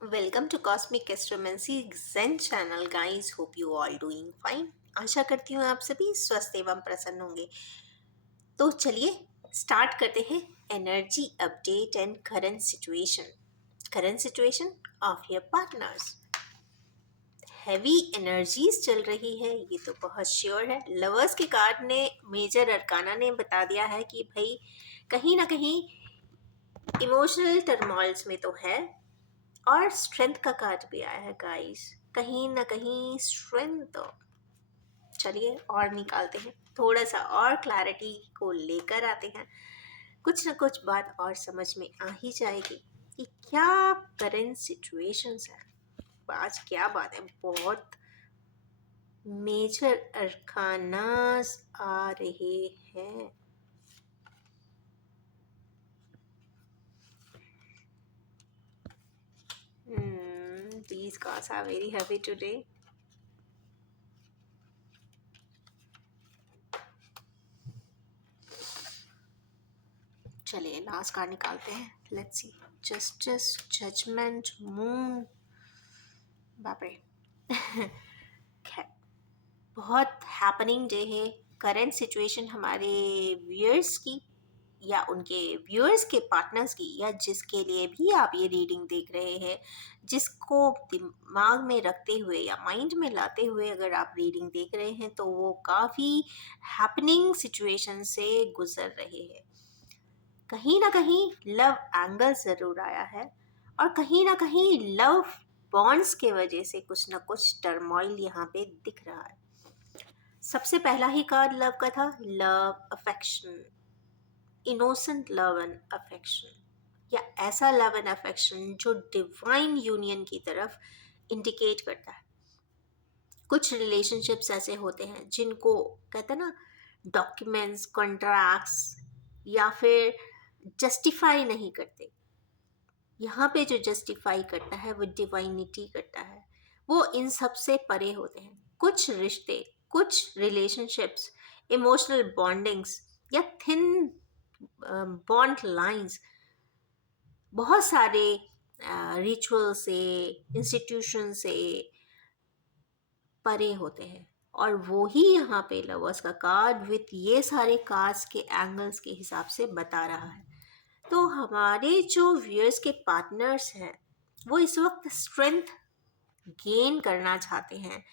Welcome to cosmic astromancy zen channel guys. Hope you all doing fine. आशा करती हूँ आप सभी स्वस्थ एवं प्रसन्न होंगे। तो चलिए स्टार्ट करते हैं energy update and current situation of your partners. Heavy energies चल रही है, ये तो बहुत श्योर है। लवर्स के कार्ड ने, मेजर अरकाना ने बता दिया है कि भाई कहीं ना कहीं इमोशनल टर्मोइल्स में तो है। और स्ट्रेंथ का कार्ड भी आया है गाइस, कहीं ना कहीं स्ट्रेंथ तो। चलिए और निकालते हैं, थोड़ा सा और क्लैरिटी को लेकर आते हैं। कुछ ना कुछ बात और समझ में आ ही जाएगी कि क्या करंट सिचुएशंस है। आज क्या बात है, बहुत मेजर अरकानास आ रहे हैं। These cards are very heavy today. चलिए लास्ट कार्ड निकालते हैं। Let's see. Justice, judgment, moon. बाप रे। खैर, बहुत हैपनिंग डे है। करंट सिचुएशन हमारे व्यूअर्स की या उनके व्यूअर्स के पार्टनर्स की, या जिसके लिए भी आप ये रीडिंग देख रहे हैं, जिसको दिमाग में रखते हुए या माइंड में लाते हुए अगर आप रीडिंग देख रहे हैं, तो वो काफ़ी हैपनिंग सिचुएशन से गुजर रहे हैं। कहीं ना कहीं लव एंगल ज़रूर आया है, और कहीं ना कहीं लव बॉन्ड्स के वजह से कुछ ना कुछ टर्मोइल यहाँ पे दिख रहा है। सबसे पहला ही कार्ड लव का था, love affection, innocent love and affection, या ऐसा लव एंड अफेक्शन जो डिवाइन यूनियन की तरफ इंडिकेट करता है। कुछ रिलेशनशिप्स ऐसे होते हैं जिनको कहते हैं ना, डॉक्यूमेंट्स, कॉन्ट्रैक्ट्स या फिर जस्टिफाई नहीं करते। यहाँ पे जो जस्टिफाई करता है वो डिवाइनिटी करता है। वो इन सब से परे होते हैं। कुछ रिश्ते, कुछ रिलेशनशिप्स, इमोशनल बॉन्डिंग्स या थिन बॉन्ड लाइंस बहुत सारे रिचुअल से, इंस्टीट्यूशन से परे होते हैं। और वो ही यहाँ पे लवर्स का कार्ड विथ ये सारे कार्ड्स के एंगल्स के हिसाब से बता रहा है। तो हमारे जो व्यूअर्स के पार्टनर्स हैं, वो इस वक्त स्ट्रेंथ गेन करना चाहते हैं,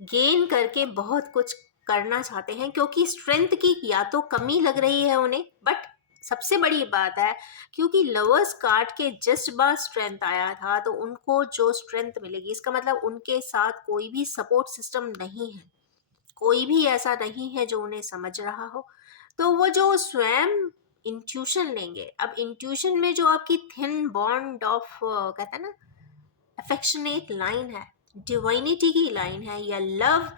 गेन करके बहुत कुछ करना चाहते हैं, क्योंकि स्ट्रेंथ की या तो कमी लग रही है उन्हें। बट सबसे बड़ी बात है, क्योंकि लवर्स कार्ड के जस्ट बाद स्ट्रेंथ आया था, तो उनको जो स्ट्रेंथ मिलेगी, इसका मतलब उनके साथ कोई भी सपोर्ट सिस्टम नहीं है, कोई भी ऐसा नहीं है जो उन्हें समझ रहा हो। तो वो जो स्वयं इंट्यूशन लेंगे। अब इंट्यूशन में जो आपकी थिन बॉन्ड ऑफ कहते हैं ना, अफेक्शनेट लाइन है, डिवाइनिटी की लाइन है, या लव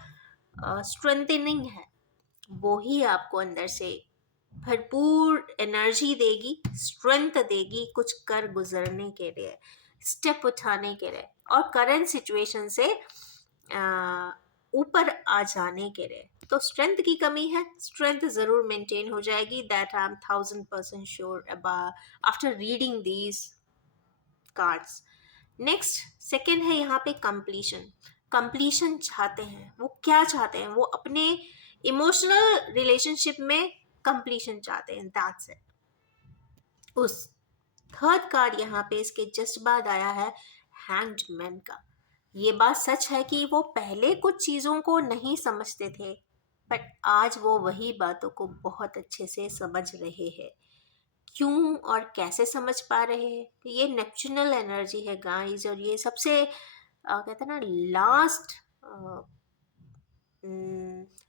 स्ट्रेंथनिंग है, वो ही आपको अंदर से भरपूर एनर्जी देगी, स्ट्रेंथ देगी कुछ कर गुजरने के लिए, स्टेप उठाने के लिए, और करंट सिचुएशन से ऊपर आ जाने के लिए। तो स्ट्रेंथ की कमी है, स्ट्रेंथ ज़रूर मेंटेन हो जाएगी। That I am 1000% sure about after reading these cards. Next, second है यहाँ पे कंप्लीशन। कंप्लीशन चाहते हैं, वो क्या चाहते हैं? वो अपने इमोशनल रिलेशनशिप में कंप्लीशन चाहते हैं, दैट्स इट। उस थर्ड कार्ड यहाँ पे इसके जस्ट बाद आया है हैंग्ड मैन का। ये बात सच है कि वो पहले कुछ चीज़ों को नहीं समझते थे, बट आज वो वही बातों को बहुत अच्छे से समझ रहे हैं। क्यों और कैसे समझ पा रहे हैं? ये नेचुरल एनर्जी है गाइस, और ये सबसे कहते हैं ना, लास्ट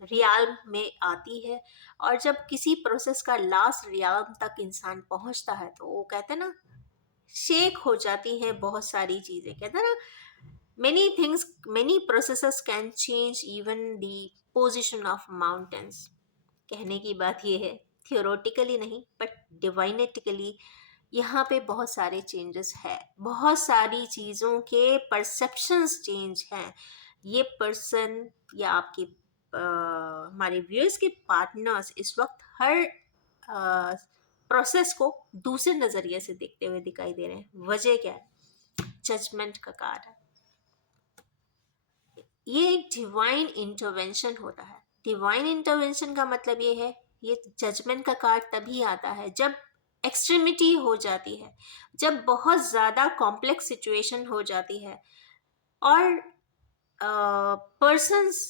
रियाल्म में आती है। और जब किसी प्रोसेस का लास्ट रियाल्म तक इंसान पहुंचता है, तो वो कहते हैं ना, शेक हो जाती है बहुत सारी चीज़ें। कहते हैं ना, many things, many processes can change even the position of mountains. कहने की बात ये है, थियोरेटिकली नहीं बट डिवाइनेटिकली यहाँ पे बहुत सारे चेंजेस है, बहुत सारी चीज़ों के परसेप्शंस चेंज हैं। ये पर्सन या आपके हमारे व्यूअर्स के पार्टनर्स इस वक्त हर प्रोसेस को दूसरे नज़रिए से देखते हुए दिखाई दे रहे हैं। वजह क्या है? जजमेंट का कार्ड है। ये एक डिवाइन इंटरवेंशन होता है। डिवाइन इंटरवेंशन का मतलब ये है, ये जजमेंट का कार्ड तभी आता है जब एक्सट्रीमिटी हो जाती है, जब बहुत ज़्यादा कॉम्प्लेक्स सिचुएशन हो जाती है और पर्सन्स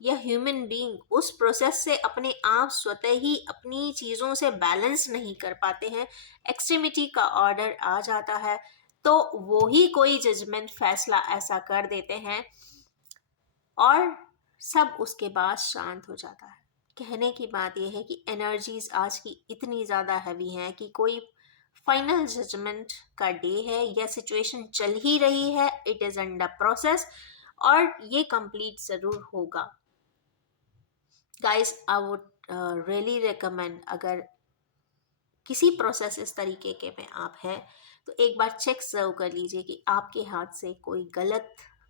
या ह्यूमन बीइंग उस प्रोसेस से अपने आप स्वतः ही अपनी चीज़ों से बैलेंस नहीं कर पाते हैं, एक्सट्रीमिटी का ऑर्डर आ जाता है, तो वो ही कोई जजमेंट फैसला ऐसा कर देते हैं और सब उसके बाद शांत हो जाता है। कहने की बात यह है कि एनर्जीज आज की इतनी ज़्यादा हैवी हैं कि कोई फाइनल जजमेंट का डे है या सिचुएशन चल ही रही है, इट इज़ अंडर प्रोसेस और ये कंप्लीट ज़रूर होगा। Guys, I would really recommend, अगर किसी प्रोसेस इस तरीके के में आप हैं तो एक बार चेक जरूर कर लीजिए कि आपके हाथ से कोई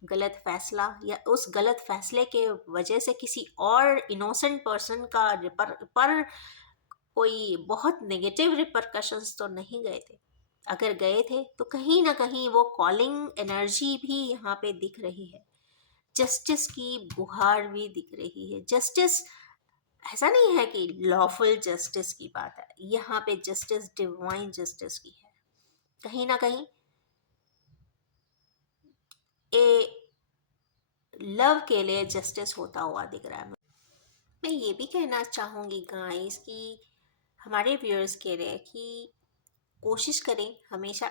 गलत फैसला या उस गलत फैसले के वजह से किसी और इनोसेंट पर्सन का पर कोई बहुत नेगेटिव रिपरकशंस तो नहीं गए थे। अगर गए थे तो कहीं ना कहीं वो कॉलिंग एनर्जी भी यहाँ पे दिख रही है, जस्टिस की गुहार भी दिख रही है। जस्टिस ऐसा नहीं है कि लॉफुल जस्टिस की बात है, यहाँ पे जस्टिस डिवाइन जस्टिस की है। कहीं ना कहीं ए लव के लिए जस्टिस होता हुआ दिख रहा है। मैं ये भी कहना चाहूँगी गाइस कि हमारे व्यूअर्स के लिए कि कोशिश करें हमेशा,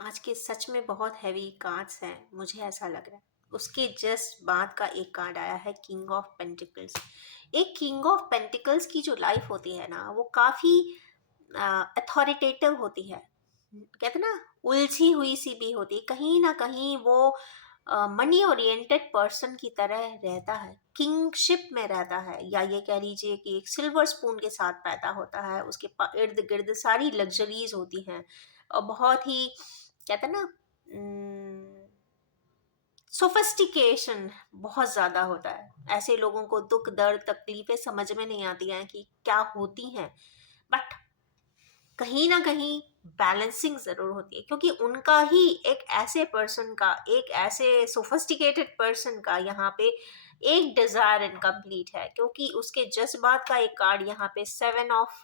आज के सच में बहुत हैवी कार्ड्स हैं मुझे ऐसा लग रहा है, उसके जस्ट बाद का एक कार्ड आया है किंग ऑफ पेंटिकल्स। एक किंग ऑफ पेंटिकल्स की जो लाइफ होती है ना, वो काफ़ी अथॉरिटेटिव होती है, कहते ना उलझी हुई सी भी होती है, कहीं ना कहीं वो मनी ओरिएंटेड पर्सन की तरह रहता है, किंगशिप में रहता है, या ये कह लीजिए कि एक सिल्वर स्पून के साथ पैदा होता है, उसके इर्द गिर्द सारी लग्जरीज होती हैं और बहुत ही कहते ना सोफिस्टिकेशन बहुत ज़्यादा होता है। ऐसे लोगों को दुख दर्द तकलीफें समझ में नहीं आती हैं कि क्या होती हैं, बट कहीं ना कहीं बैलेंसिंग ज़रूर होती है, क्योंकि उनका ही एक ऐसे पर्सन का, एक ऐसे सोफिस्टिकेटेड पर्सन का यहाँ पे एक डिज़ायर इनकम्प्लीट है, क्योंकि उसके जज्बात का एक कार्ड यहाँ पे 7 ऑफ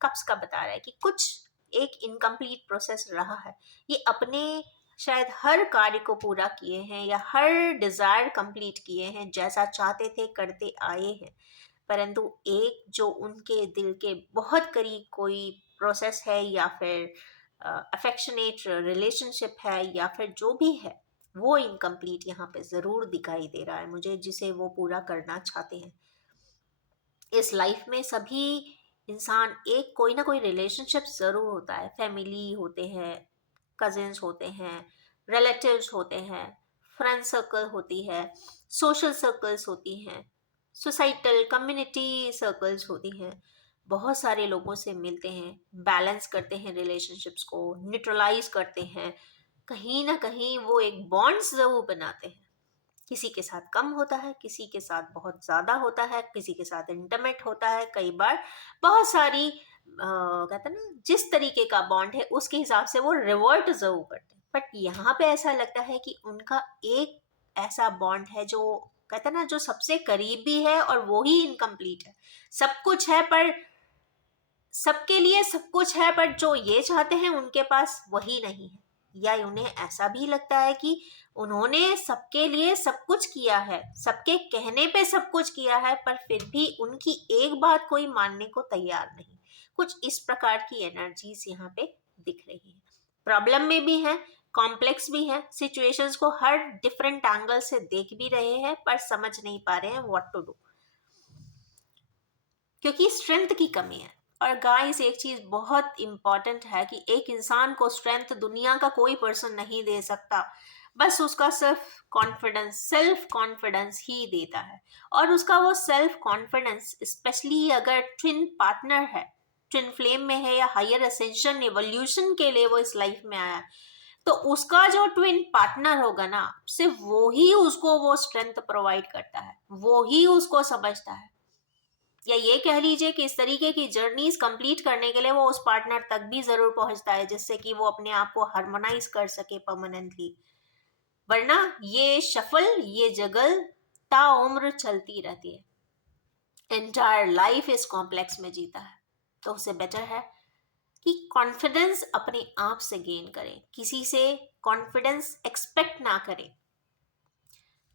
कप्स का बता रहा है कि कुछ एक इनकम्प्लीट प्रोसेस रहा है। ये अपने शायद हर कार्य को पूरा किए हैं या हर डिज़ायर कंप्लीट किए हैं, जैसा चाहते थे करते आए हैं, परंतु एक जो उनके दिल के बहुत करीब कोई प्रोसेस है या फिर अफेक्शनेट रिलेशनशिप है या फिर जो भी है, वो इनकम्प्लीट यहाँ पे ज़रूर दिखाई दे रहा है मुझे, जिसे वो पूरा करना चाहते हैं। इस लाइफ में सभी इंसान एक कोई ना कोई रिलेशनशिप ज़रूर होता है, फैमिली होते हैं, कजिन्स होते हैं, रिलेटिव्स होते हैं, फ्रेंड सर्कल होती है, सोशल सर्कल्स होती हैं, सोसाइटल कम्युनिटी सर्कल्स होती हैं। बहुत सारे लोगों से मिलते हैं, बैलेंस करते हैं रिलेशनशिप्स को, न्यूट्रलाइज करते हैं, कहीं ना कहीं वो एक बॉन्ड्स ज़रूर बनाते हैं। किसी के साथ कम होता है, किसी के साथ बहुत ज़्यादा होता है, किसी के साथ इंटरमेट होता है, कई बार बहुत सारी कहते हैं ना जिस तरीके का बॉन्ड है उसके हिसाब से वो रिवर्ट ज़रूर करते हैं। बट यहाँ पे ऐसा लगता है कि उनका एक ऐसा बॉन्ड है जो कहते हैं ना जो सबसे करीब भी है और वो ही इनकम्प्लीट है। सब कुछ है पर सबके लिए सब कुछ है, पर जो ये चाहते हैं उनके पास वही नहीं है, या उन्हें ऐसा भी लगता है कि उन्होंने सबके लिए सब कुछ किया है, सबके कहने पे सब कुछ किया है, पर फिर भी उनकी एक बात कोई मानने को तैयार नहीं। कुछ इस प्रकार की एनर्जीज यहाँ पे दिख रही है। प्रॉब्लम में भी है, कॉम्प्लेक्स भी है, सिचुएशंस को हर डिफरेंट एंगल से देख भी रहे हैं पर समझ नहीं पा रहे हैं व्हाट टू डू, क्योंकि स्ट्रेंथ की कमी है। और गाइस, एक चीज बहुत इंपॉर्टेंट है कि एक इंसान को स्ट्रेंथ दुनिया का कोई पर्सन नहीं दे सकता, बस उसका सिर्फ कॉन्फिडेंस, सेल्फ कॉन्फिडेंस ही देता है। और उसका वो सेल्फ कॉन्फिडेंस, स्पेशली अगर ट्विन पार्टनर है, ट्विन फ्लेम में है या हायर असेंशन एवोल्यूशन के लिए वो इस लाइफ में आया है, तो उसका जो ट्विन पार्टनर होगा ना, सिर्फ वो ही उसको वो स्ट्रेंथ प्रोवाइड करता है, वो ही उसको समझता है। या ये कह लीजिए कि इस तरीके की जर्नीज कंप्लीट करने के लिए वो उस पार्टनर तक भी जरूर पहुंचता है जिससे कि वो अपने आप को हार्मोनाइज कर सके परमानेंटली। वरना ये शफल, ये जगल ताउम्र चलती रहती है। एंटायर लाइफ इस कॉम्प्लेक्स में जीता है। तो उससे बेटर है कि कॉन्फिडेंस अपने आप से गेन करें, किसी से कॉन्फिडेंस एक्सपेक्ट ना करें।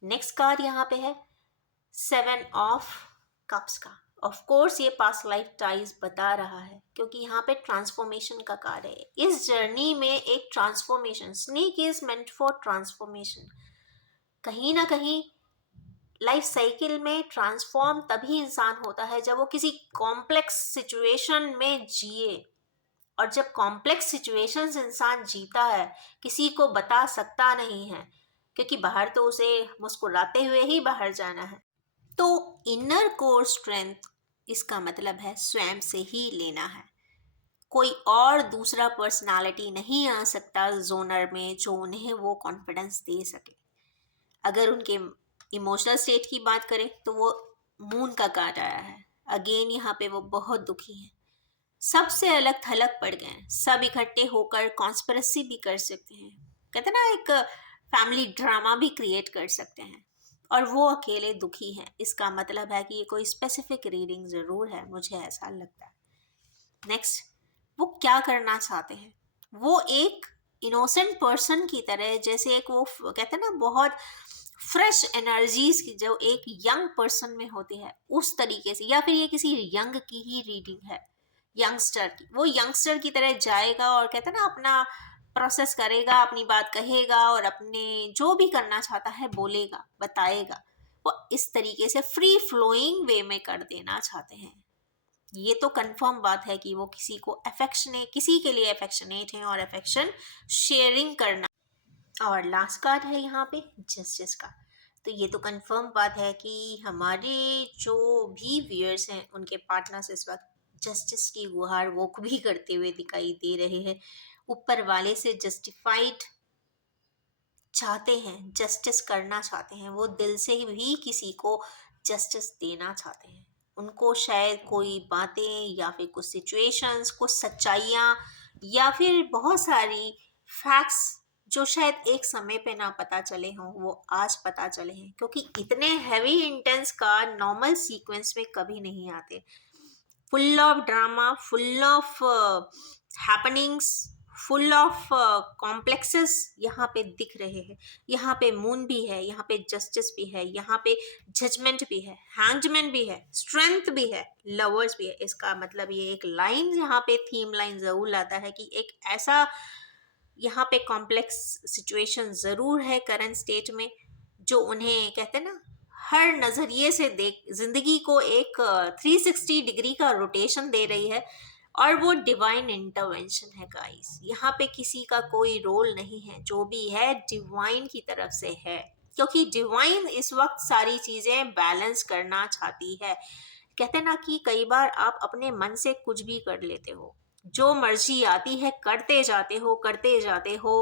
नेक्स्ट कार्ड यहाँ पे है 7 ऑफ कप्स का। ऑफ कोर्स ये पास्ट लाइफ टाइज बता रहा है क्योंकि यहाँ पे ट्रांसफॉर्मेशन का कार्ड है। इस जर्नी में एक transformation, snake is meant for transformation. कहीं ना कहीं लाइफ साइकिल में ट्रांसफॉर्म तभी इंसान होता है जब वो किसी कॉम्प्लेक्स सिचुएशन में जिए। और जब कॉम्प्लेक्स सिचुएशंस इंसान जीता है, किसी को बता सकता नहीं है क्योंकि बाहर तो उसे मुस्कुराते हुए ही बाहर जाना है। तो इनर कोर स्ट्रेंथ इसका मतलब है स्वयं से ही लेना है। कोई और दूसरा पर्सनालिटी नहीं आ सकता जोनर में जो उन्हें वो कॉन्फिडेंस दे सके। अगर उनके इमोशनल स्टेट की बात करें तो वो मून का कार्ड आया है। अगेन यहाँ पे वो बहुत दुखी हैं, सबसे अलग थलग पड़ गए हैं। सब इकट्ठे होकर कॉन्स्पिरेसी भी कर सकते हैं, कहते हैं ना, एक फैमिली ड्रामा भी क्रिएट कर सकते हैं। और वो अकेले दुखी हैं। इसका मतलब है कि ये कोई स्पेसिफिक रीडिंग ज़रूर है, मुझे ऐसा लगता है। नेक्स्ट, वो क्या करना चाहते हैं? वो एक इनोसेंट पर्सन की तरह, जैसे एक वो कहते हैं ना बहुत फ्रेश एनर्जीज की जो एक यंग पर्सन में होती है, उस तरीके से। या फिर ये किसी यंग की ही रीडिंग है, यंगस्टर की। वो यंगस्टर की तरह जाएगा और कहते हैं ना अपना प्रोसेस करेगा, अपनी बात कहेगा और अपने जो भी करना चाहता है बोलेगा, बताएगा। वो इस तरीके से फ्री फ्लोइंग वे में कर देना चाहते हैं। ये तो कंफर्म बात है कि वो किसी को अफेक्शनेट, किसी के लिए अफेक्शनेट है और अफेक्शन शेयरिंग करना। और लास्ट कार्ड है यहाँ पे जस्टिस का। तो ये तो कंफर्म बात है कि हमारे जो भी व्यूअर्स हैं उनके पार्टनर्स इस वक्त जस्टिस की गुहार वो भी करते हुए दिखाई दे रहे हैं। ऊपर वाले से जस्टिफाइड चाहते हैं, जस्टिस करना चाहते हैं। वो दिल से भी किसी को जस्टिस देना चाहते हैं। उनको शायद कोई बातें या फिर कुछ सिचुएशंस, कुछ सच्चाइयाँ या फिर बहुत सारी फैक्ट्स जो शायद एक समय पे ना पता चले हों, वो आज पता चले हैं। क्योंकि इतने हैवी इंटेंस का नॉर्मल सीक्वेंस में कभी नहीं आते। Full of drama, full of happenings, full of complexes यहाँ पे दिख रहे हैं। यहाँ पे मून भी है, यहाँ पे जस्टिस भी है, यहाँ पे जजमेंट भी है, हैंगमैन भी है, स्ट्रेंथ भी है, लवर्स भी है। इसका मतलब ये एक लाइन यहाँ पे थीम लाइन जरूर लाता है कि एक ऐसा यहाँ पे कॉम्प्लेक्स सिचुएशन ज़रूर है करंट स्टेट में जो उन्हें कहते हैं ना हर नज़रिए से देख, जिंदगी को एक 360 डिग्री का रोटेशन दे रही है। और वो डिवाइन इंटरवेंशन है गाइस। यहाँ पे किसी का कोई रोल नहीं है, जो भी है डिवाइन की तरफ से है। क्योंकि डिवाइन इस वक्त सारी चीज़ें बैलेंस करना चाहती है। कहते ना कि कई बार आप अपने मन से कुछ भी कर लेते हो, जो मर्जी आती है करते जाते हो, करते जाते हो।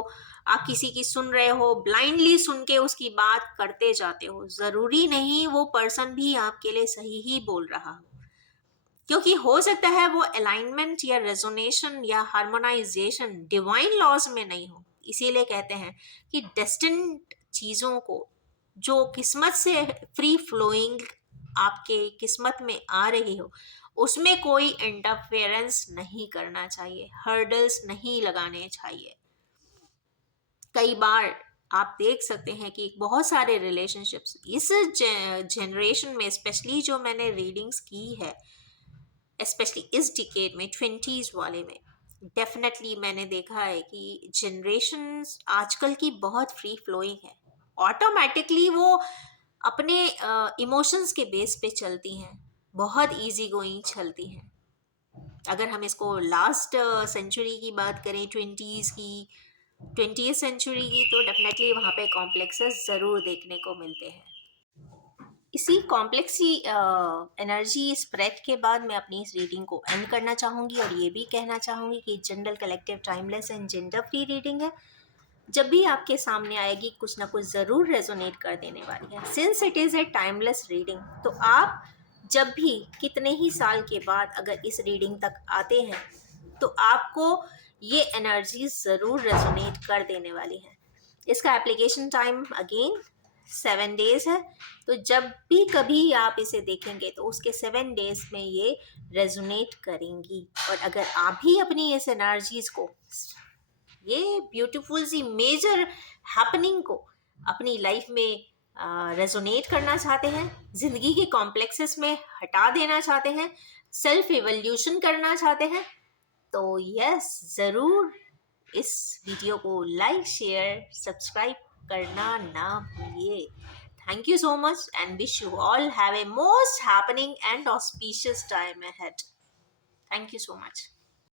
आप किसी की सुन रहे हो, ब्लाइंडली सुन के उसकी बात करते जाते हो। ज़रूरी नहीं वो पर्सन भी आपके लिए सही ही बोल रहा हो, क्योंकि हो सकता है वो अलाइनमेंट या रेजोनेशन या हार्मोनाइजेशन डिवाइन लॉज में नहीं हो। इसीलिए कहते हैं कि डेस्टिन्ड चीज़ों को, जो किस्मत से फ्री फ्लोइंग आपके किस्मत में आ रही हो, उसमें कोई इंटरफेरेंस नहीं करना चाहिए, हर्डल्स नहीं लगाने चाहिए। कई बार आप देख सकते हैं कि बहुत सारे रिलेशनशिप्स इस जनरेशन में, स्पेशली जो मैंने रीडिंग्स की है, स्पेशली इस डिकेड में, 20s वाले में, डेफिनेटली मैंने देखा है कि जनरेशन्स आजकल की बहुत फ्री फ्लोइंग है। ऑटोमेटिकली वो अपने इमोशंस के बेस पे चलती हैं, बहुत इजी गोइंग चलती हैं। अगर हम इसको लास्ट सेंचुरी की बात करें, 20s की, 20th सेंचुरी की, तो डेफिनेटली वहाँ पे कॉम्प्लेक्सेस ज़रूर देखने को मिलते हैं। इसी कॉम्प्लेक्सी एनर्जी स्प्रेड के बाद मैं अपनी इस रीडिंग को एंड करना चाहूँगी और ये भी कहना चाहूँगी कि general, collective, timeless and gender free reading है। जब भी आपके सामने आएगी कुछ ना कुछ ज़रूर रेजोनेट कर देने वाली है। Since it is a timeless reading, तो आप जब भी कितने ही साल के बाद अगर इस रीडिंग तक आते हैं तो आपको ये एनर्जी ज़रूर रेजोनेट कर देने वाली है। इसका एप्लीकेशन टाइम अगेन 7 डेज है। तो जब भी कभी आप इसे देखेंगे तो उसके 7 डेज में ये रेजोनेट करेंगी। और अगर आप भी अपनी इस एनर्जीज को, ये ब्यूटीफुल सी मेजर हैपनिंग को अपनी लाइफ में रेजोनेट करना चाहते हैं, जिंदगी के कॉम्प्लेक्सेस में हटा देना चाहते हैं, सेल्फ एवोल्यूशन करना चाहते हैं, तो यस ज़रूर इस वीडियो को लाइक शेयर सब्सक्राइब करना ना भूलिए। Thank you so much and wish you all have a most happening and auspicious time ahead. Thank you so much.